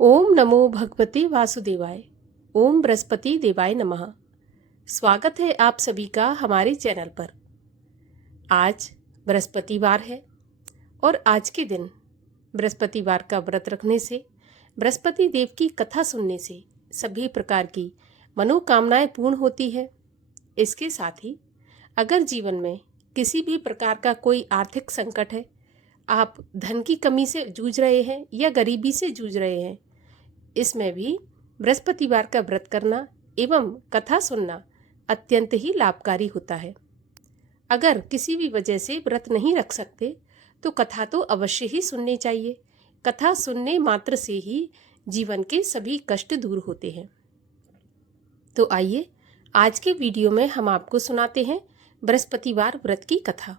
ओम नमो भगवते वासुदेवाय। ओम बृहस्पति देवाय नमः। स्वागत है आप सभी का हमारे चैनल पर। आज बृहस्पतिवार है और आज के दिन बृहस्पतिवार का व्रत रखने से, बृहस्पति देव की कथा सुनने से सभी प्रकार की मनोकामनाएं पूर्ण होती है। इसके साथ ही अगर जीवन में किसी भी प्रकार का कोई आर्थिक संकट है, आप धन की कमी से जूझ रहे हैं या गरीबी से जूझ रहे हैं, इसमें भी बृहस्पतिवार का व्रत करना एवं कथा सुनना अत्यंत ही लाभकारी होता है। अगर किसी भी वजह से व्रत नहीं रख सकते तो कथा तो अवश्य ही सुननी चाहिए। कथा सुनने मात्र से ही जीवन के सभी कष्ट दूर होते हैं। तो आइए आज के वीडियो में हम आपको सुनाते हैं बृहस्पतिवार व्रत की कथा।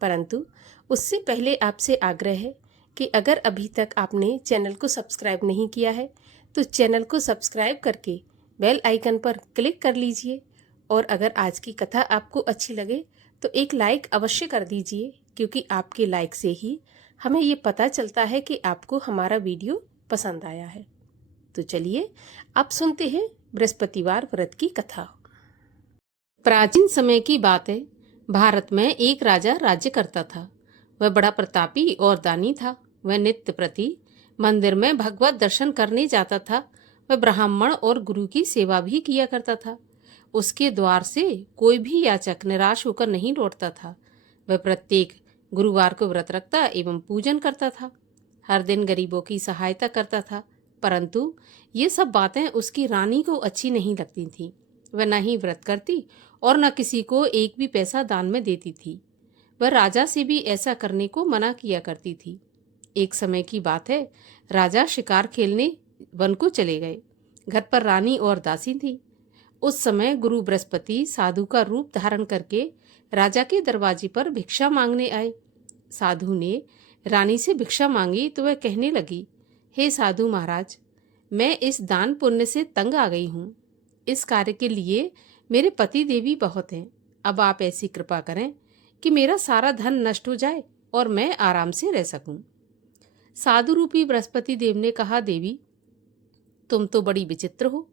परंतु उससे पहले आपसे आग्रह है कि अगर अभी तक आपने चैनल को सब्सक्राइब नहीं किया है तो चैनल को सब्सक्राइब करके बेल आइकन पर क्लिक कर लीजिए, और अगर आज की कथा आपको अच्छी लगे तो एक लाइक अवश्य कर दीजिए, क्योंकि आपके लाइक से ही हमें ये पता चलता है कि आपको हमारा वीडियो पसंद आया है। तो चलिए अब सुनते हैं बृहस्पतिवार व्रत की कथा। प्राचीन समय की बात है। भारत में एक राजा राज्य करता था। वह बड़ा प्रतापी और दानी था। वह नित्य प्रति मंदिर में भगवत दर्शन करने जाता था। वह ब्राह्मण और गुरु की सेवा भी किया करता था। उसके द्वार से कोई भी याचक निराश होकर नहीं लौटता था। वह प्रत्येक गुरुवार को व्रत रखता एवं पूजन करता था। हर दिन गरीबों की सहायता करता था। परंतु ये सब बातें उसकी रानी को अच्छी नहीं लगती थीं। वह न ही व्रत करती और न किसी को एक भी पैसा दान में देती थी। वह राजा से भी ऐसा करने को मना किया करती थी। एक समय की बात है, राजा शिकार खेलने वन को चले गए। घर पर रानी और दासी थी। उस समय गुरु बृहस्पति साधु का रूप धारण करके राजा के दरवाजे पर भिक्षा मांगने आए। साधु ने रानी से भिक्षा मांगी तो वह कहने लगी, हे साधु महाराज, मैं इस दान पुण्य से तंग आ गई हूँ। इस कार्य के लिए मेरे पति देवी बहुत हैं। अब आप ऐसी कृपा करें कि मेरा सारा धन नष्ट हो जाए और मैं आराम से रह सकूं। साधु रूपी बृहस्पति देव ने कहा, देवी, तुम तो बड़ी विचित्र हो।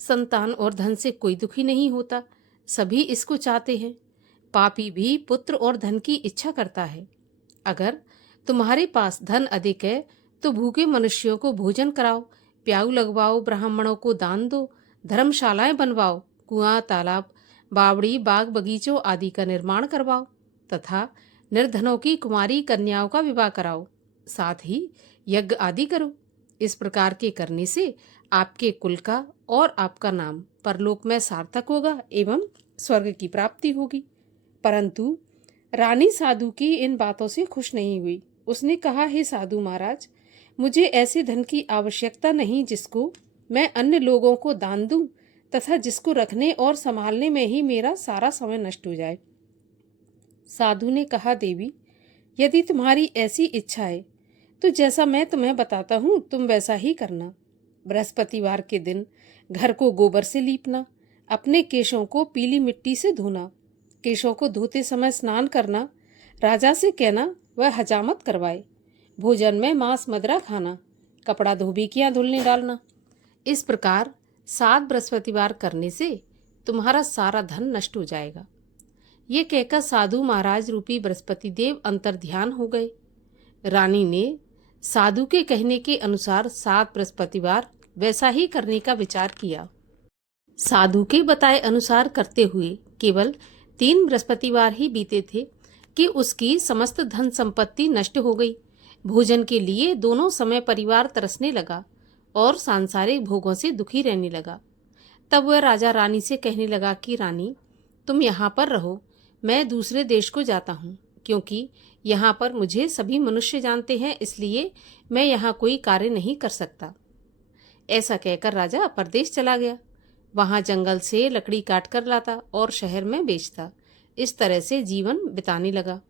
संतान और धन से कोई दुखी नहीं होता, सभी इसको चाहते हैं। पापी भी पुत्र और धन की इच्छा करता है। अगर तुम्हारे पास धन अधिक है तो भूखे मनुष्यों को भोजन कराओ, प्याऊ लगवाओ, ब्राह्मणों को दान दो, धर्मशालाएं बनवाओ, कुआं, तालाब, बावड़ी, बाग बगीचों आदि का निर्माण करवाओ तथा निर्धनों की कुमारी कन्याओं का विवाह कराओ। साथ ही यज्ञ आदि करो। इस प्रकार के करने से आपके कुल का और आपका नाम परलोक में सार्थक होगा एवं स्वर्ग की प्राप्ति होगी। परंतु रानी साधु की इन बातों से खुश नहीं हुई। उसने कहा, हे साधु महाराज, मुझे ऐसे धन की आवश्यकता नहीं जिसको मैं अन्य लोगों को दान दूं तथा जिसको रखने और संभालने में ही मेरा सारा समय नष्ट हो जाए। साधु ने कहा, देवी, यदि तुम्हारी ऐसी इच्छा है तो जैसा मैं तुम्हें बताता हूँ तुम वैसा ही करना। बृहस्पतिवार के दिन घर को गोबर से लीपना, अपने केशों को पीली मिट्टी से धोना, केशों को धोते समय स्नान करना, राजा से कहना वह हजामत करवाए, भोजन में मांस मदिरा खाना, कपड़ा धोबिकियां धुलने डालना। इस प्रकार 7 बृहस्पतिवार करने से तुम्हारा सारा धन नष्ट हो जाएगा। ये कहकर साधु महाराज रूपी बृहस्पति देव अंतर्ध्यान हो गए। रानी ने साधु के कहने के अनुसार 7 बृहस्पतिवार वैसा ही करने का विचार किया। साधु के बताए अनुसार करते हुए केवल 3 बृहस्पतिवार ही बीते थे कि उसकी समस्त धन संपत्ति नष्ट हो गई। भोजन के लिए दोनों समय परिवार तरसने लगा और सांसारिक भोगों से दुखी रहने लगा। तब वह राजा रानी से कहने लगा कि रानी, तुम यहाँ पर रहो, मैं दूसरे देश को जाता हूँ, क्योंकि यहाँ पर मुझे सभी मनुष्य जानते हैं, इसलिए मैं यहाँ कोई कार्य नहीं कर सकता। ऐसा कहकर राजा परदेश चला गया। वहाँ जंगल से लकड़ी काट कर लाता और शहर में बेचता। इस तरह से जीवन बिताने लगा।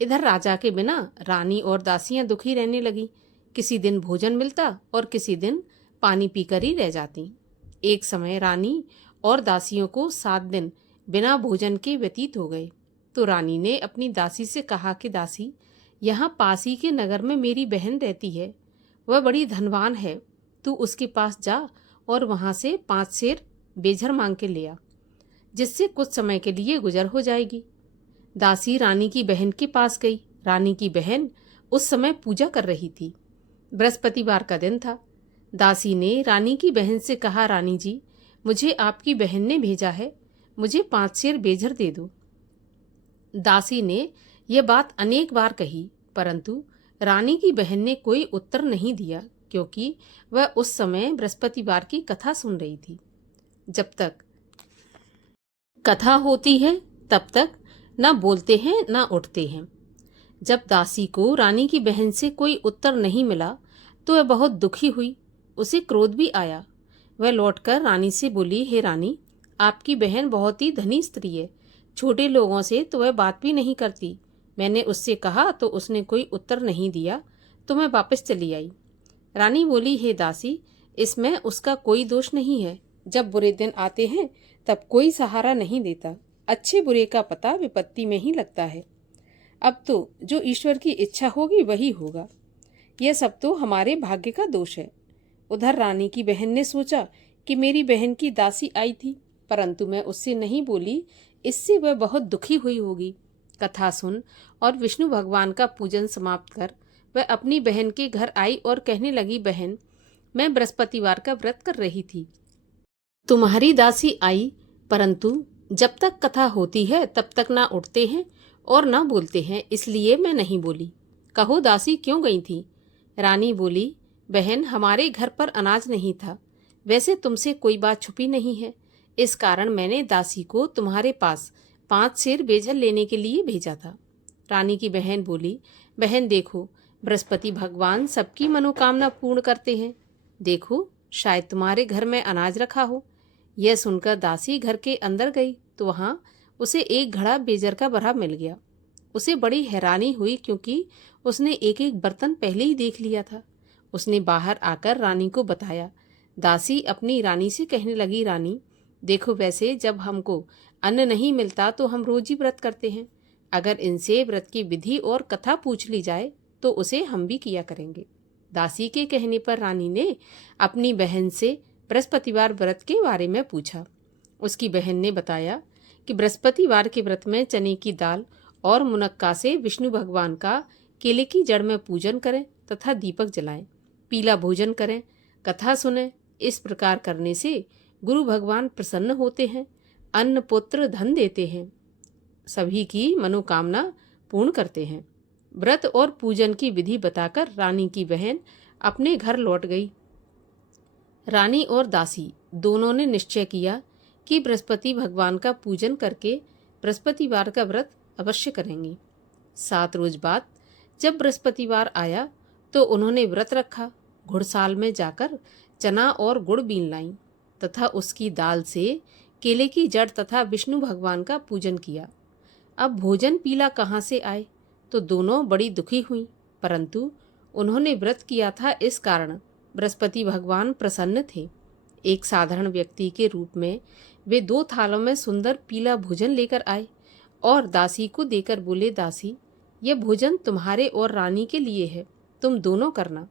इधर राजा के बिना रानी और दासियां दुखी रहने लगी। किसी दिन भोजन मिलता और किसी दिन पानी पीकर ही रह जाती। एक समय रानी और दासियों को 7 दिन बिना भोजन के व्यतीत हो गए। तो रानी ने अपनी दासी से कहा कि दासी, यहाँ पास ही के नगर में मेरी बहन रहती है। वह बड़ी धनवान है। तू उसके पास जा और वहां से 5 सेर बेझर मांग के ले आ, जिससे कुछ समय के लिए गुजर हो जाएगी। दासी रानी की बहन के पास गई। रानी की बहन उस समय पूजा कर रही थी। बृहस्पतिवार का दिन था। दासी ने रानी की बहन से कहा, रानी जी, मुझे आपकी बहन ने भेजा है, मुझे 5 सेर बेझर दे दो। दासी ने यह बात अनेक बार कही, परंतु रानी की बहन ने कोई उत्तर नहीं दिया, क्योंकि वह उस समय बृहस्पतिवार की कथा सुन रही थी। जब तक कथा होती है तब तक न बोलते हैं न उठते हैं। जब दासी को रानी की बहन से कोई उत्तर नहीं मिला तो वह बहुत दुखी हुई। उसे क्रोध भी आया। वह लौटकर रानी से बोली, हे रानी, आपकी बहन बहुत ही धनी स्त्री है, छोटे लोगों से तो वह बात भी नहीं करती। मैंने उससे कहा तो उसने कोई उत्तर नहीं दिया, तो मैं वापस चली आई। रानी बोली, हे दासी, इसमें उसका कोई दोष नहीं है। जब बुरे दिन आते हैं तब कोई सहारा नहीं देता। अच्छे बुरे का पता विपत्ति में ही लगता है। अब तो जो ईश्वर की इच्छा होगी वही होगा। यह सब तो हमारे भाग्य का दोष है। उधर रानी की बहन ने सोचा कि मेरी बहन की दासी आई थी, परंतु मैं उससे नहीं बोली, इससे वह बहुत दुखी हुई होगी। कथा सुन और विष्णु भगवान का पूजन समाप्त कर वह अपनी बहन के घर आई और कहने लगी, बहन, मैं बृहस्पतिवार का व्रत कर रही थी। तुम्हारी दासी आई, परंतु जब तक कथा होती है तब तक ना उठते हैं और ना बोलते हैं, इसलिए मैं नहीं बोली। कहो दासी क्यों गई थी? रानी बोली, बहन, हमारे घर पर अनाज नहीं था। वैसे तुमसे कोई बात छुपी नहीं है, इस कारण मैंने दासी को तुम्हारे पास 5 सेर बेझर लेने के लिए भेजा था। रानी की बहन बोली, बहन देखो, बृहस्पति भगवान सबकी मनोकामना पूर्ण करते हैं। देखो, शायद तुम्हारे घर में अनाज रखा हो। यह सुनकर दासी घर के अंदर गई तो वहां उसे एक घड़ा बेजर का भरा मिल गया। उसे बड़ी हैरानी हुई, क्योंकि उसने एक एक बर्तन पहले ही देख लिया था। उसने बाहर आकर रानी को बताया। दासी अपनी रानी से कहने लगी, रानी देखो, वैसे जब हमको अन्न नहीं मिलता तो हम रोज ही व्रत करते हैं। अगर इनसे व्रत की विधि और कथा पूछ ली जाए तो उसे हम भी किया करेंगे। दासी के कहने पर रानी ने अपनी बहन से बृहस्पतिवार व्रत के बारे में पूछा। उसकी बहन ने बताया कि बृहस्पतिवार के व्रत में चने की दाल और मुनक्का से विष्णु भगवान का केले की जड़ में पूजन करें तथा दीपक जलाएं, पीला भोजन करें, कथा सुनें। इस प्रकार करने से गुरु भगवान प्रसन्न होते हैं, अन्न पुत्र धन देते हैं, सभी की मनोकामना पूर्ण करते हैं। व्रत और पूजन की विधि बताकर रानी की बहन अपने घर लौट गई। रानी और दासी दोनों ने निश्चय किया कि बृहस्पति भगवान का पूजन करके बृहस्पतिवार का व्रत अवश्य करेंगे। 7 रोज बाद जब बृहस्पतिवार आया तो उन्होंने व्रत रखा। घुड़साल में जाकर चना और गुड़ बीन लाई तथा उसकी दाल से केले की जड़ तथा विष्णु भगवान का पूजन किया। अब भोजन पीला कहाँ से आए, तो दोनों बड़ी दुखी हुई, परंतु उन्होंने व्रत किया था, इस कारण बृहस्पति भगवान प्रसन्न थे। एक साधारण व्यक्ति के रूप में वे 2 थालों में सुंदर पीला भोजन लेकर आए और दासी को देकर बोले, दासी, यह भोजन तुम्हारे और रानी के लिए है, तुम दोनों करना।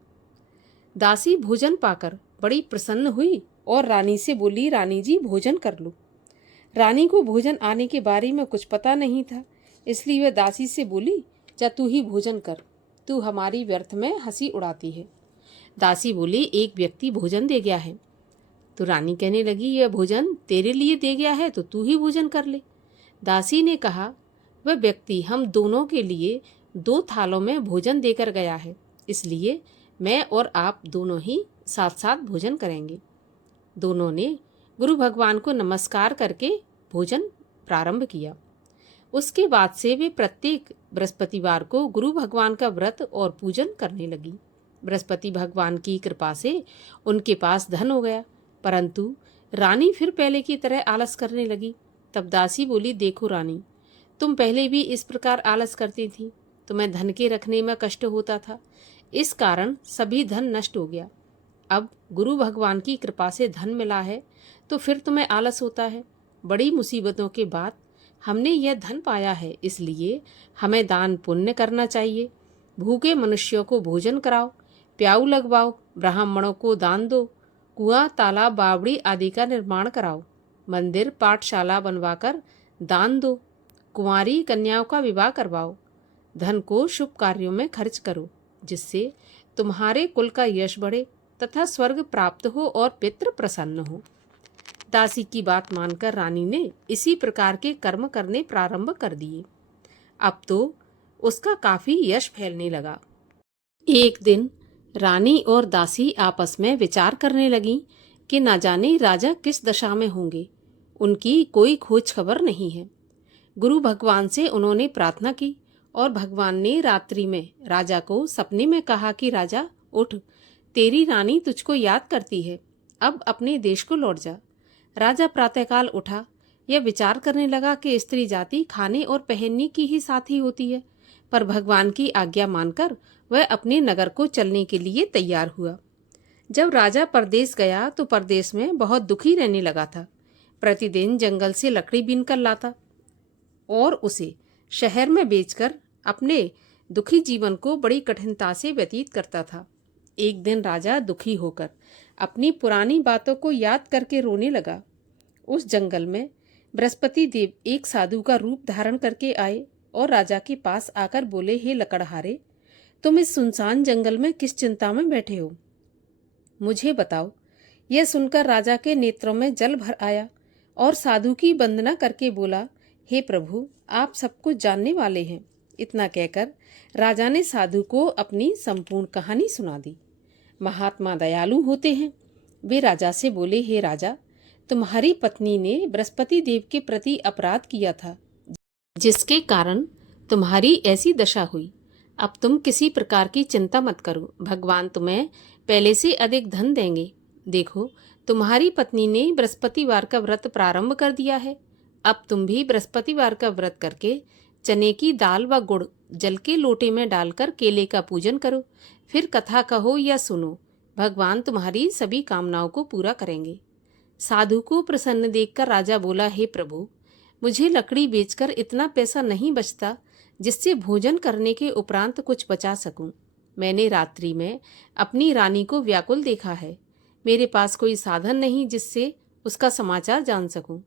दासी भोजन पाकर बड़ी प्रसन्न हुई और रानी से बोली, रानी जी भोजन कर लो। रानी को भोजन आने के बारे में कुछ पता नहीं था, इसलिए वह दासी से बोली, जा तू ही भोजन कर, तू हमारी व्यर्थ में हंसी उड़ाती है। दासी बोली, एक व्यक्ति भोजन दे गया है। तो रानी कहने लगी, यह भोजन तेरे लिए दे गया है तो तू ही भोजन कर ले। दासी ने कहा, वह व्यक्ति हम दोनों के लिए 2 थालों में भोजन देकर गया है, इसलिए मैं और आप दोनों ही साथ साथ भोजन करेंगे। दोनों ने गुरु भगवान को नमस्कार करके भोजन प्रारंभ किया। उसके बाद से वे प्रत्येक बृहस्पतिवार को गुरु भगवान का व्रत और पूजन करने लगी। बृहस्पति भगवान की कृपा से उनके पास धन हो गया, परंतु रानी फिर पहले की तरह आलस करने लगी। तब दासी बोली, देखो रानी, तुम पहले भी इस प्रकार आलस करती थी, तुम्हें धन के रखने में कष्ट होता था, इस कारण सभी धन नष्ट हो गया। अब गुरु भगवान की कृपा से धन मिला है तो फिर तुम्हें आलस होता है। बड़ी मुसीबतों के बाद हमने यह धन पाया है, इसलिए हमें दान पुण्य करना चाहिए। भूखे मनुष्यों को भोजन कराओ, प्याऊ लगवाओ, ब्राह्मणों को दान दो, कुआं, तालाब, बावड़ी आदि का निर्माण कराओ, मंदिर, पाठशाला बनवाकर दान दो, कुंवारी कन्याओं का विवाह करवाओ, धन को शुभ कार्यों में खर्च करो, जिससे तुम्हारे कुल का यश बढ़े तथा स्वर्ग प्राप्त हो और पितृ प्रसन्न हो। दासी की बात मानकर रानी ने इसी प्रकार के कर्म करने प्रारंभ कर दिए। अब तो उसका काफी यश फैलने लगा। एक दिन रानी और दासी आपस में विचार करने लगीं कि ना जाने राजा किस दशा में होंगे, उनकी कोई खोज खबर नहीं है। गुरु भगवान से उन्होंने प्रार्थना की और भगवान ने रात्रि में राजा को सपने में कहा कि राजा उठ, तेरी रानी तुझको याद करती है, अब अपने देश को लौट जा। राजा प्रातःकाल उठा, यह विचार करने लगा कि स्त्री जाति खाने और पहनने की ही साथी होती है, पर भगवान की आज्ञा मानकर वह अपने नगर को चलने के लिए तैयार हुआ। जब राजा परदेश गया तो परदेश में बहुत दुखी रहने लगा था। प्रतिदिन जंगल से लकड़ी बीन कर लाता और उसे शहर में बेचकर अपने दुखी जीवन को बड़ी कठिनता से व्यतीत करता था। एक दिन राजा दुखी होकर अपनी पुरानी बातों को याद करके रोने लगा। उस जंगल में बृहस्पति देव एक साधु का रूप धारण करके आए और राजा के पास आकर बोले, हे लकड़हारे, तुम इस सुनसान जंगल में किस चिंता में बैठे हो, मुझे बताओ। यह सुनकर राजा के नेत्रों में जल भर आया और साधु की वंदना करके बोला, हे प्रभु, आप सब कुछ जानने वाले हैं। इतना कहकर राजा ने साधु को अपनी संपूर्ण कहानी सुना दी। महात्मा दयालु होते हैं। वे राजा से बोले, हे राजा, तुम्हारी पत्नी ने बृहस्पति देव के प्रति अपराध किया था, जिसके कारण तुम्हारी ऐसी दशा हुई। अब तुम किसी प्रकार की चिंता मत करो, भगवान तुम्हें पहले से अधिक धन देंगे। देखो, तुम्हारी पत्नी ने बृहस्पतिवार का व्रत प्रारंभ कर दिया है। अब तुम भी बृहस्पतिवार का व्रत करके चने की दाल व गुड़ जल के लोटे में डालकर केले का पूजन करो, फिर कथा कहो या सुनो, भगवान तुम्हारी सभी कामनाओं को पूरा करेंगे। साधु को प्रसन्न देखकर राजा बोला, हे प्रभु, मुझे लकड़ी बेचकर इतना पैसा नहीं बचता जिससे भोजन करने के उपरांत कुछ बचा सकूं। मैंने रात्रि में अपनी रानी को व्याकुल देखा है। मेरे पास कोई साधन नहीं जिससे उसका समाचार जान सकूं।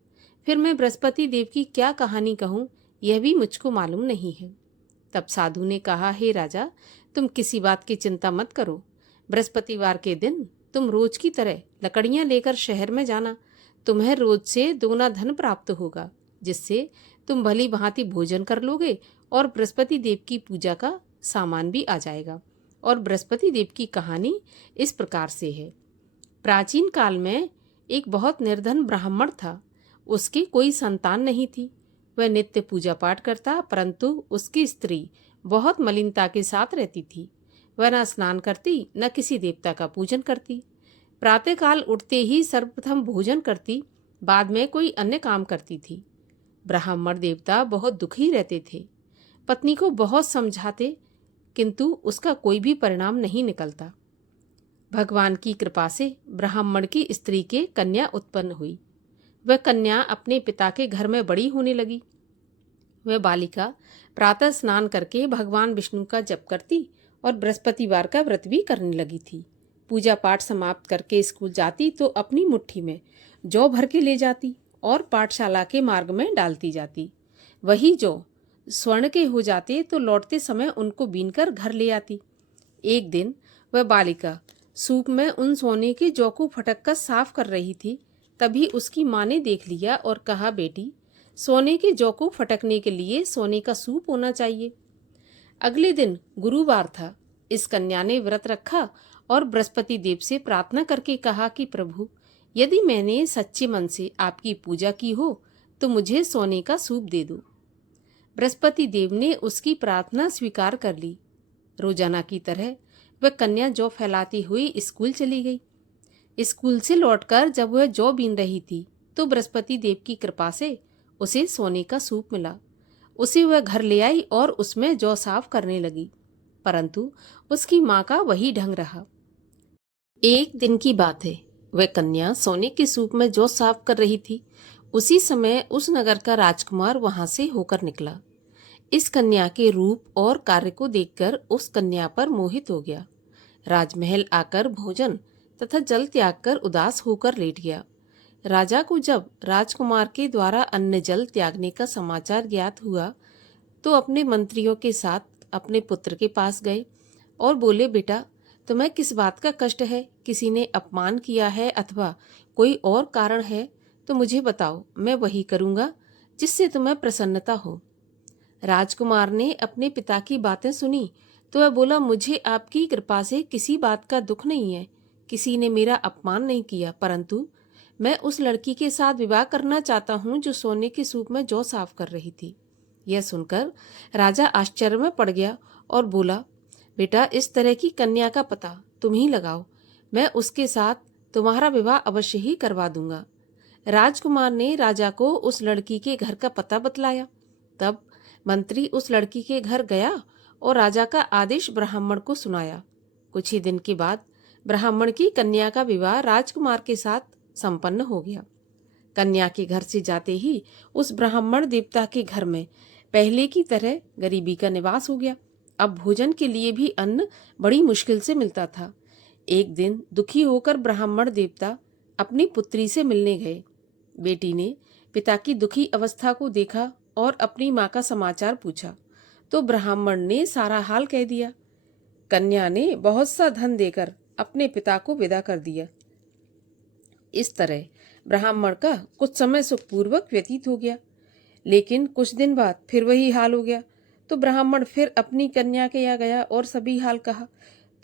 फिर मैं बृहस्पति देव की क्या कहानी कहूं, यह भी मुझको मालूम नहीं है। तब साधु ने कहा, हे राजा, तुम किसी बात की चिंता मत करो। बृहस्पतिवार के दिन तुम रोज की तरह लकड़ियां लेकर शहर में जाना। तुम्हें रोज से दोगुना धन प्राप्त होगा, जिससे तुम भली भांति भोजन कर लोगे और बृहस्पति देव की पूजा का सामान भी आ जाएगा। और बृहस्पति देव की कहानी इस प्रकार से है। प्राचीन काल में एक बहुत निर्धन ब्राह्मण था। उसकी कोई संतान नहीं थी। वह नित्य पूजा पाठ करता, परंतु उसकी स्त्री बहुत मलिनता के साथ रहती थी। वह न स्नान करती, न किसी देवता का पूजन करती। प्रातःकाल उठते ही सर्वप्रथम भोजन करती, बाद में कोई अन्य काम करती थी। ब्राह्मण देवता बहुत दुखी रहते थे। पत्नी को बहुत समझाते, किंतु उसका कोई भी परिणाम नहीं निकलता। भगवान की कृपा से ब्राह्मण की स्त्री के कन्या उत्पन्न हुई। वह कन्या अपने पिता के घर में बड़ी होने लगी। वह बालिका प्रातः स्नान करके भगवान विष्णु का जप करती और बृहस्पतिवार का व्रत भी करने लगी थी। पूजा पाठ समाप्त करके स्कूल जाती तो अपनी मुट्ठी में जौ भर के ले जाती और पाठशाला के मार्ग में डालती जाती। वही जौ स्वर्ण के हो जाते तो लौटते समय उनको बीनकर घर ले आती। एक दिन वह बालिका सूप में उन सोने के जौ को फटक कर साफ कर रही थी। तभी उसकी माँ ने देख लिया और कहा, बेटी, सोने के जौ को फटकने के लिए सोने का सूप होना चाहिए। अगले दिन गुरुवार था। इस कन्या ने व्रत रखा और बृहस्पति देव से प्रार्थना करके कहा कि प्रभु, यदि मैंने सच्चे मन से आपकी पूजा की हो तो मुझे सोने का सूप दे दो। बृहस्पति देव ने उसकी प्रार्थना स्वीकार कर ली। रोजाना की तरह वह कन्या जौ फैलाती हुई स्कूल चली गई। स्कूल से लौटकर जब वह जौ बीन रही थी तो बृहस्पति देव की कृपा से उसे सोने का सूप मिला। उसे वह घर ले आई और उसमें जौ साफ करने लगी, परंतु उसकी माँ का वही ढंग रहा। एक दिन की बात है, वह कन्या सोने के सूप में जौ साफ कर रही थी। उसी समय उस नगर का राजकुमार वहां से होकर निकला। इस कन्या के रूप और कार्य को देखकर उस कन्या पर मोहित हो गया। राजमहल आकर भोजन तथा जल त्याग कर उदास होकर लेट गया। राजा को जब राजकुमार के द्वारा अन्न जल त्यागने का समाचार ज्ञात हुआ तो अपने मंत्रियों के साथ अपने पुत्र के पास गए और बोले, बेटा, तुम्हें किस बात का कष्ट है? किसी ने अपमान किया है अथवा कोई और कारण है तो मुझे बताओ, मैं वही करूँगा जिससे तुम्हें प्रसन्नता हो। राजकुमार ने अपने पिता की बातें सुनी तो वह बोला, मुझे आपकी कृपा से किसी बात का दुख नहीं है। किसी ने मेरा अपमान नहीं किया, परंतु मैं उस लड़की के साथ विवाह करना चाहता हूँ जो सोने के सूप में जौ साफ कर रही थी। यह सुनकर राजा आश्चर्य में पड़ गया और बोला, बेटा, इस तरह की कन्या का पता तुम ही लगाओ, मैं उसके साथ तुम्हारा विवाह अवश्य ही करवा दूंगा। राजकुमार ने राजा को उस लड़की के घर का पता बतलाया। तब मंत्री उस लड़की के घर गया और राजा का आदेश ब्राह्मण को सुनाया। कुछ ही दिन के बाद ब्राह्मण की कन्या का विवाह राजकुमार के साथ संपन्न हो गया। कन्या के घर से जाते ही उस ब्राह्मण देवता के घर में पहले की तरह गरीबी का निवास हो गया। अब भोजन के लिए भी अन्न बड़ी मुश्किल से मिलता था। एक दिन दुखी होकर ब्राह्मण देवता अपनी पुत्री से मिलने गए। बेटी ने पिता की दुखी अवस्था को देखा और अपनी माँ का समाचार पूछा तो ब्राह्मण ने सारा हाल कह दिया। कन्या ने बहुत सा धन देकर अपने पिता को विदा कर दिया। इस तरह ब्राह्मण का कुछ समय सुखपूर्वक व्यतीत हो गया, लेकिन कुछ दिन बाद फिर वही हाल हो गया। तो ब्राह्मण फिर अपनी कन्या के यहाँ गया और सभी हाल कहा।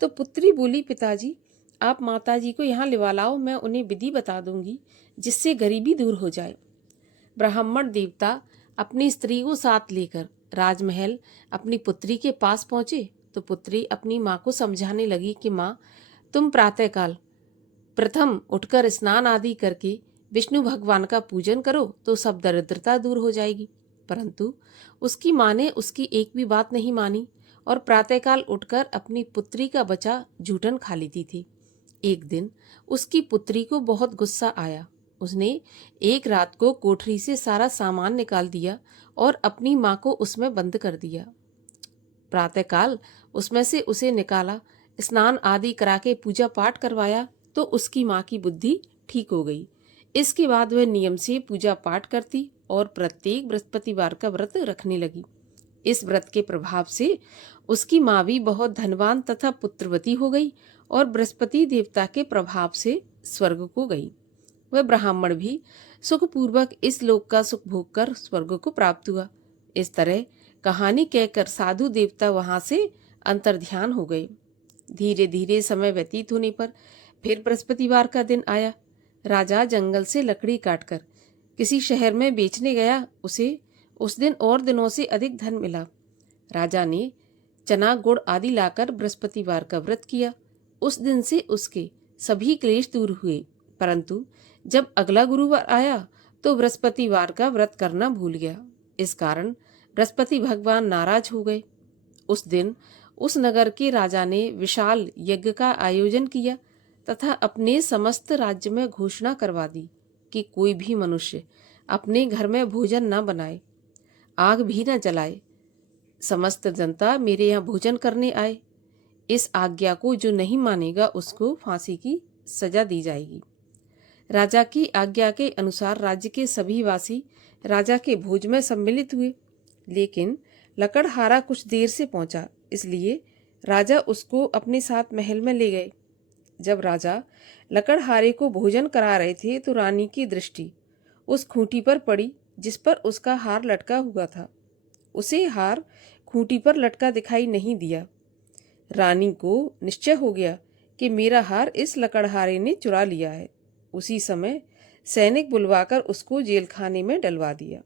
तो पुत्री बोली, पिताजी, आप माताजी को यहाँ लिवा लाओ, मैं उन्हें विधि बता दूंगी जिससे गरीबी दूर हो जाए। ब्राह्मण देवता अपनी स्त्री को साथ लेकर राजमहल अपनी पुत्री के पास पहुंचे तो पुत्री अपनी माँ को समझाने लगी कि माँ, तुम प्रातःकाल प्रथम उठकर स्नान आदि करके विष्णु भगवान का पूजन करो तो सब दरिद्रता दूर हो जाएगी। परंतु उसकी माँ ने उसकी एक भी बात नहीं मानी और प्रातःकाल उठकर अपनी पुत्री का बचा जूठन खा लेती थी। एक दिन उसकी पुत्री को बहुत गुस्सा आया। उसने एक रात को कोठरी से सारा सामान निकाल दिया और अपनी माँ को उसमें बंद कर दिया। प्रातःकाल उसमें से उसे निकाला, स्नान आदि करा के पूजा पाठ करवाया तो उसकी माँ की बुद्धि ठीक हो गई। इसके बाद वह नियम से पूजा पाठ करती और प्रत्येक बृहस्पतिवार का व्रत रखने लगी। इस व्रत के प्रभाव से उसकी माँ भी बहुत धनवान तथा पुत्रवती हो गई और बृहस्पति देवता के प्रभाव से स्वर्ग को गई। वह ब्राह्मण भी सुखपूर्वक इस लोक का सुख भोग कर स्वर्ग को प्राप्त हुआ। इस तरह कहानी कहकर साधु देवता वहां से अंतर्ध्यान हो गए। धीरे धीरे समय व्यतीत होने पर फिर बृहस्पतिवार का दिन आया। राजा जंगल से लकड़ी काटकर किसी शहर में बेचने गया। उसे उस दिन और दिनों से अधिक धन मिला। राजा ने चना गुड़ आदि लाकर बृहस्पतिवार का व्रत किया। उस दिन से उसके सभी क्लेश दूर हुए, परंतु जब अगला गुरुवार आया तो बृहस्पतिवार का व्रत करना भूल गया। इस कारण बृहस्पति भगवान नाराज हो गए। उस दिन उस नगर के राजा ने विशाल यज्ञ का आयोजन किया तथा अपने समस्त राज्य में घोषणा करवा दी कि कोई भी मनुष्य अपने घर में भोजन न बनाए, आग भी न जलाए। समस्त जनता मेरे यहाँ भोजन करने आए। इस आज्ञा को जो नहीं मानेगा उसको फांसी की सजा दी जाएगी। राजा की आज्ञा के अनुसार राज्य के सभी वासी राजा के भोज में सम्मिलित हुए, लेकिन लकड़हारा कुछ देर से पहुंचा, इसलिए राजा उसको अपने साथ महल में ले गए। जब राजा लकड़हारे को भोजन करा रहे थे तो रानी की दृष्टि उस खूंटी पर पड़ी जिस पर उसका हार लटका हुआ था। उसे हार खूंटी पर लटका दिखाई नहीं दिया। रानी को निश्चय हो गया कि मेरा हार इस लकड़हारे ने चुरा लिया है। उसी समय सैनिक बुलवाकर उसको जेल खाने में डलवा दिया।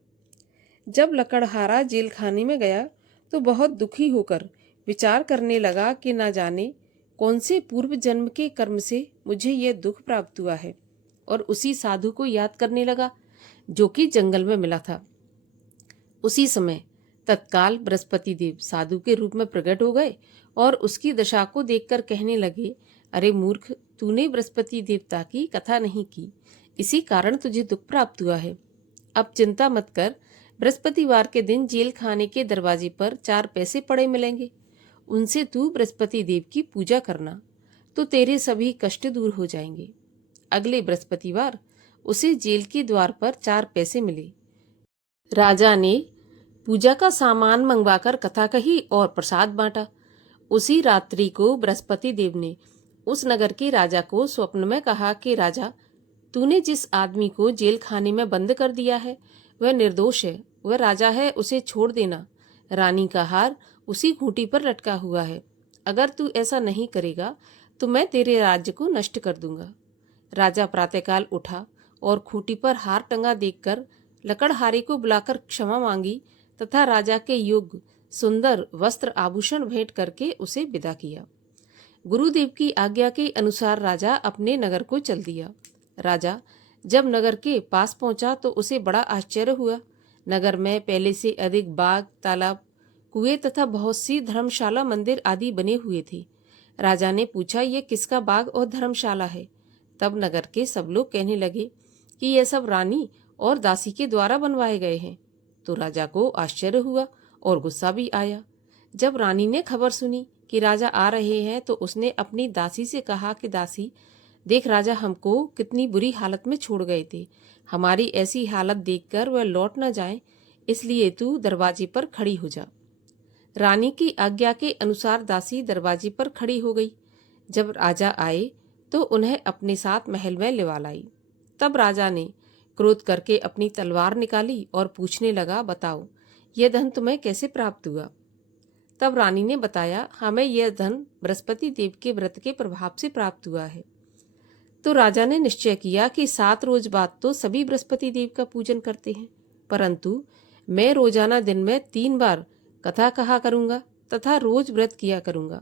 जब लकड़हारा जेल खाने में गया तो बहुत दुखी होकर विचार करने लगा कि न जाने कौन से पूर्व जन्म के कर्म से मुझे यह दुख प्राप्त हुआ है, और उसी साधु को याद करने लगा जो कि जंगल में मिला था। उसी समय तत्काल बृहस्पति देव साधु के रूप में प्रकट हो गए और उसकी दशा को देखकर कहने लगे, अरे मूर्ख, तूने बृहस्पति देवता की कथा नहीं की, इसी कारण तुझे दुख प्राप्त हुआ है। अब चिंता मत कर, बृहस्पतिवार के दिन जेल खाने के दरवाजे पर 4 पैसे पड़े मिलेंगे, उनसे तू बृहस्पति देव की पूजा करना। तो तेरे सभी कष्ट दूर हो जाएंगे। अगले बृहस्पतिवार उसे जेल के द्वार पर 4 पैसे मिले। राजा ने पूजा का सामान मंगवाकर कथा कही और प्रसाद बांटा। उसी रात्रि को बृहस्पति देव ने उस नगर के राजा को स्वप्न में कहा कि राजा, तूने जिस आदमी को जेल खाने में बंद कर दिया है वह निर्दोष है, वह राजा है, उसे छोड़ देना। रानी का हार उसी खूंटी पर लटका हुआ है। अगर तू ऐसा नहीं करेगा तो मैं तेरे राज्य को नष्ट कर दूंगा। राजा प्रातःकाल उठा और खूंटी पर हार टंगा देखकर लकड़हारे को बुलाकर क्षमा मांगी तथा राजा के योग्य सुंदर वस्त्र आभूषण भेंट करके उसे विदा किया। गुरुदेव की आज्ञा के अनुसार राजा अपने नगर को चल दिया। राजा जब नगर के पास पहुंचा तो उसे बड़ा आश्चर्य हुआ। नगर में पहले से अधिक बाग, तालाब, कुएं तथा बहुत सी धर्मशाला, मंदिर आदि बने हुए थे। राजा ने पूछा, ये किसका बाग और धर्मशाला है? तब नगर के सब लोग कहने लगे कि यह सब रानी और दासी के द्वारा बनवाए गए हैं। तो राजा को आश्चर्य हुआ और गुस्सा भी आया। जब रानी ने खबर सुनी कि राजा आ रहे हैं तो उसने अपनी दासी से कहा कि दासी, देख राजा हमको कितनी बुरी हालत में छोड़ गए थे। हमारी ऐसी हालत देखकर वह लौट न जाए, इसलिए तू दरवाजे पर खड़ी हो जा। रानी की आज्ञा के अनुसार दासी दरवाजे पर खड़ी हो गई। जब राजा आए तो उन्हें अपने साथ महल में लिवा लाई। तब राजा ने क्रोध करके अपनी तलवार निकाली और पूछने लगा, बताओ यह धन तुम्हें कैसे प्राप्त हुआ? तब रानी ने बताया, हमें यह धन बृहस्पति देव के व्रत के प्रभाव से प्राप्त हुआ है। तो राजा ने निश्चय किया कि 7 रोज बाद तो सभी बृहस्पति देव का पूजन करते हैं, परंतु मैं रोजाना दिन में 3 बार कथा कहा करूंगा तथा रोज व्रत किया करूंगा।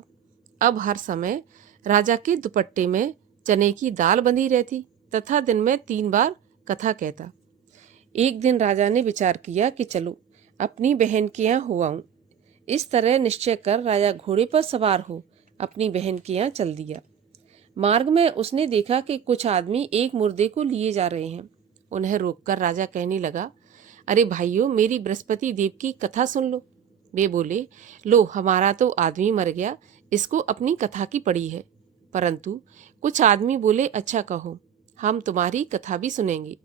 अब हर समय राजा के दुपट्टे में चने की दाल बंधी रहती तथा दिन में 3 बार कथा कहता। एक दिन राजा ने विचार किया कि चलो अपनी बहन के यहाँ हो आऊं। इस तरह निश्चय कर राजा घोड़े पर सवार हो अपनी बहन के यहाँ चल दिया। मार्ग में उसने देखा कि कुछ आदमी एक मुर्दे को लिए जा रहे हैं। उन्हें रोककर राजा कहने लगा, अरे भाइयों, मेरी बृहस्पति देव की कथा सुन लो। वे बोले, लो हमारा तो आदमी मर गया, इसको अपनी कथा की पड़ी है। परंतु कुछ आदमी बोले, अच्छा कहो, हम तुम्हारी कथा भी सुनेंगे।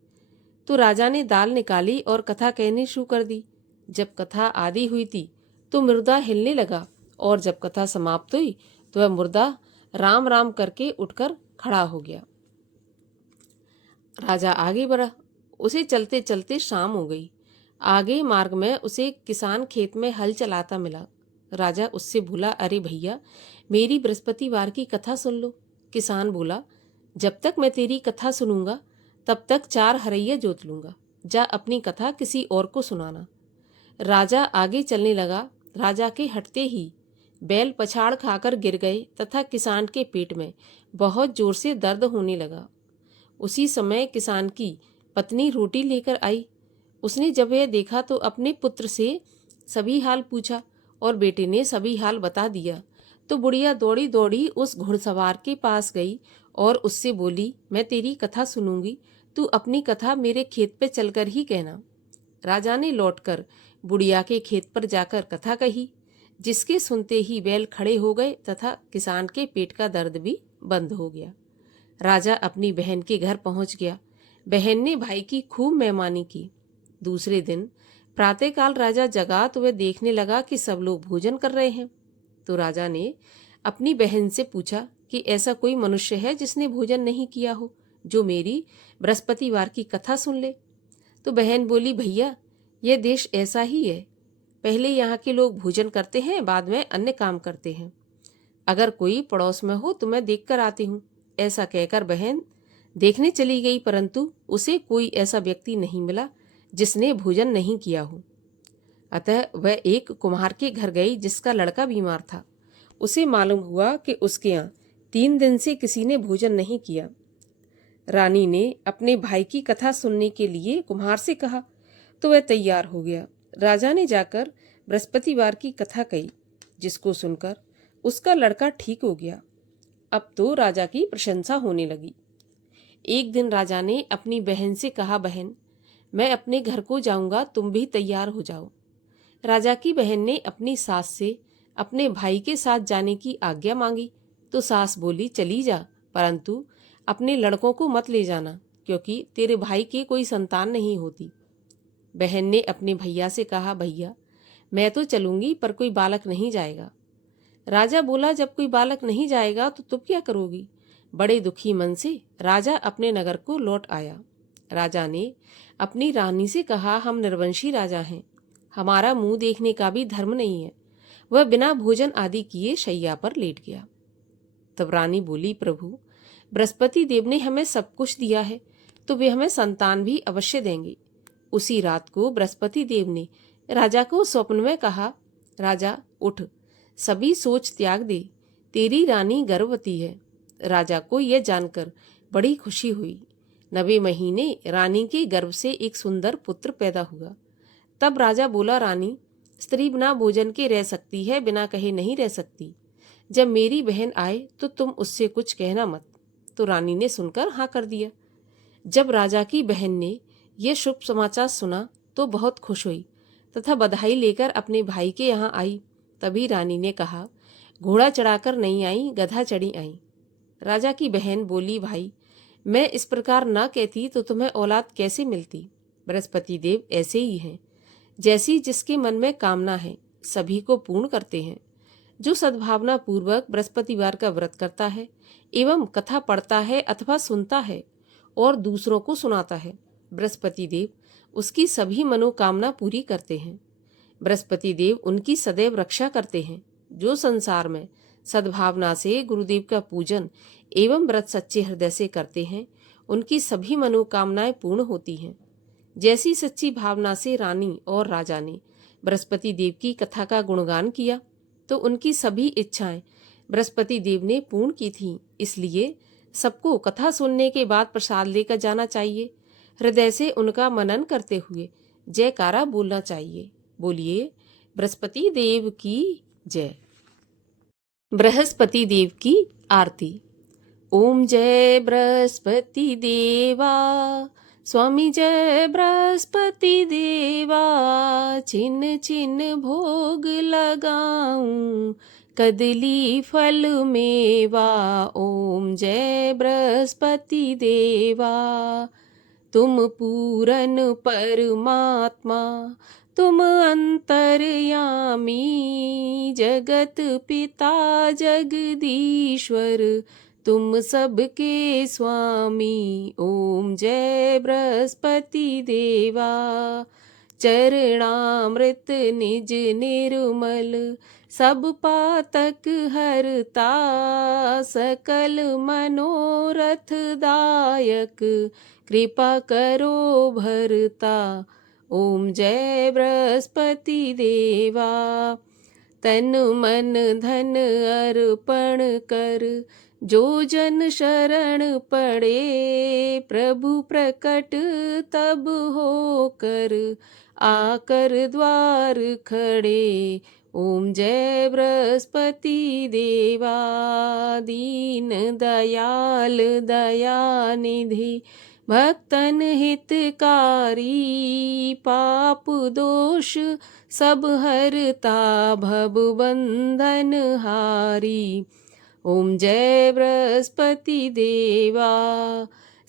तो राजा ने दाल निकाली और कथा कहनी शुरू कर दी। जब कथा आधी हुई थी तो मुर्दा हिलने लगा और जब कथा समाप्त हुई तो वह मुर्दा राम राम करके उठकर खड़ा हो गया। राजा आगे बढ़ा। उसे चलते चलते शाम हो गई। आगे मार्ग में उसे किसान खेत में हल चलाता मिला। राजा उससे बोला, अरे भैया, मेरी बृहस्पतिवार की कथा सुन लो। किसान बोला, जब तक मैं तेरी कथा सुनूंगा तब तक 4 हरैया जोत लूंगा। जा अपनी कथा किसी और को सुनाना। राजा आगे चलने लगा। राजा के हटते ही बैल पछाड़ खाकर गिर गए तथा किसान के पेट में बहुत जोर से दर्द होने लगा। उसी समय किसान की पत्नी रोटी लेकर आई। उसने जब यह देखा तो अपने पुत्र से सभी हाल पूछा और बेटे ने सभी हाल बता दिया। तो बुढ़िया दौड़ी दौड़ी उस घुड़सवार के पास गई और उससे बोली, मैं तेरी कथा सुनूंगी, तू अपनी कथा मेरे खेत पे चलकर ही कहना। राजा ने लौटकर बुढ़िया के खेत पर जाकर कथा कही, जिसके सुनते ही बैल खड़े हो गए तथा किसान के पेट का दर्द भी बंद हो गया। राजा अपनी बहन के घर पहुंच गया। बहन ने भाई की खूब मेहमानी की। दूसरे दिन प्रातःकाल राजा जगा तो वह देखने लगा कि सब लोग भोजन कर रहे हैं। तो राजा ने अपनी बहन से पूछा कि ऐसा कोई मनुष्य है जिसने भोजन नहीं किया हो, जो मेरी बृहस्पतिवार की कथा सुन ले। तो बहन बोली, भैया, यह देश ऐसा ही है। पहले यहाँ के लोग भोजन करते हैं, बाद में अन्य काम करते हैं। अगर कोई पड़ोस में हो तो मैं देख कर आती हूँ। ऐसा कहकर बहन देखने चली गई, परंतु उसे कोई ऐसा व्यक्ति नहीं मिला जिसने भोजन नहीं किया हो। अतः वह एक कुम्हार के घर गई जिसका लड़का बीमार था। उसे मालूम हुआ कि उसके यहाँ 3 दिन से किसी ने भोजन नहीं किया। रानी ने अपने भाई की कथा सुनने के लिए कुम्हार से कहा तो वह तैयार हो गया। राजा ने जाकर बृहस्पतिवार की कथा कही, जिसको सुनकर उसका लड़का ठीक हो गया। अब तो राजा की प्रशंसा होने लगी। एक दिन राजा ने अपनी बहन से कहा, बहन, मैं अपने घर को जाऊंगा, तुम भी तैयार हो जाओ। राजा की बहन ने अपनी सास से अपने भाई के साथ जाने की आज्ञा मांगी। तो सास बोली, चली जा, परंतु अपने लड़कों को मत ले जाना, क्योंकि तेरे भाई की कोई संतान नहीं होती। बहन ने अपने भैया से कहा, भैया मैं तो चलूंगी, पर कोई बालक नहीं जाएगा। राजा बोला, जब कोई बालक नहीं जाएगा तो तुम क्या करोगी? बड़े दुखी मन से राजा अपने नगर को लौट आया। राजा ने अपनी रानी से कहा, हम निर्वंशी राजा हैं, हमारा मुंह देखने का भी धर्म नहीं है। वह बिना भोजन आदि किए शैया पर लेट गया। तब रानी बोली, प्रभु बृहस्पति देव ने हमें सब कुछ दिया है, तो वे हमें संतान भी अवश्य देंगे। उसी रात को बृहस्पति देव ने राजा को स्वप्न में कहा, राजा उठ, सभी सोच त्याग दे, तेरी रानी गर्भवती है। राजा को यह जानकर बड़ी खुशी हुई। 9वें महीने रानी के गर्भ से एक सुंदर पुत्र पैदा हुआ। तब राजा बोला, रानी स्त्री बिना भोजन के रह सकती है, बिना कहे नहीं रह सकती। जब मेरी बहन आए तो तुम उससे कुछ कहना मत। तो रानी ने सुनकर हाँ कर दिया। जब राजा की बहन ने यह शुभ समाचार सुना तो बहुत खुश हुई तथा बधाई लेकर अपने भाई के यहाँ आई। तभी रानी ने कहा, घोड़ा चढ़ाकर नहीं आई, गधा चढ़ी आई। राजा की बहन बोली, भाई मैं इस प्रकार न कहती तो तुम्हें औलाद कैसे मिलती? बृहस्पति देव ऐसे ही हैं, जैसी जिसके मन में कामना है सभी को पूर्ण करते हैं। जो सद्भावना पूर्वक बृहस्पतिवार का व्रत करता है एवं कथा पढ़ता है अथवा सुनता है और दूसरों को सुनाता है, बृहस्पति देव उसकी सभी मनोकामना पूरी करते हैं। बृहस्पति देव उनकी सदैव रक्षा करते हैं। जो संसार में सद्भावना से गुरुदेव का पूजन एवं व्रत सच्चे हृदय से करते हैं, उनकी सभी मनोकामनाएं पूर्ण होती हैं। जैसी सच्ची भावना से रानी और राजा ने बृहस्पति देव की कथा का गुणगान किया, तो उनकी सभी इच्छाएं बृहस्पति देव ने पूर्ण की थीं। इसलिए सबको कथा सुनने के बाद प्रसाद लेकर जाना चाहिए। हृदय से उनका मनन करते हुए जयकारा बोलना चाहिए। बोलिए बृहस्पति देव की जय। बृहस्पति देव की आरती। ओम जय बृहस्पति देवा, स्वामी जय बृहस्पति देवा। छिन छिन भोग लगाऊं, कदली फल मेवा। ओम जय बृहस्पति देवा। तुम पूरन परमात्मा, तुम अंतर्यामी। जगत पिता जगदीश्वर, तुम सबके स्वामी। ओम जय बृहस्पति देवा। चरणामृत निज निर्मल, सब पातक हरता। सकल मनोरथ दायक, कृपा करो भरता। ओम जय बृहस्पति देवा। तन मन धन अर्पण कर, जो जन शरण पड़े। प्रभु प्रकट तब होकर, आकर द्वार खड़े। ओम जय बृहस्पति देवा। दीन दयाल दयानिधि, भक्तन हितकारी। पाप दोष सब हरता, भव बंधन हारी। ओम जय बृहस्पति देवा।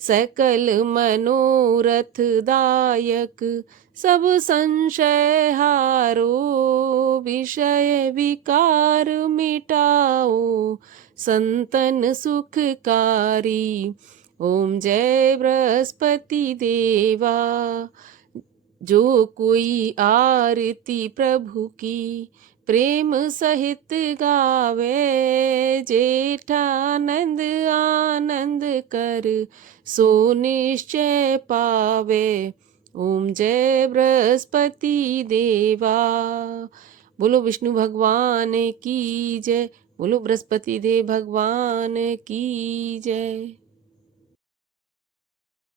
सकल मनोरथ दायक, सब संशय हारो। विषय विकार मिटाओ, संतन सुखकारी। ओम जय बृहस्पति देवा। जो कोई आरती प्रभु की, प्रेम सहित गावे। जेठानंद आनंद कर, सो निश्चय पावे। ओम जय बृहस्पति देवा। बोलो विष्णु भगवान की जय। बोलो बृहस्पति देव भगवान की जय।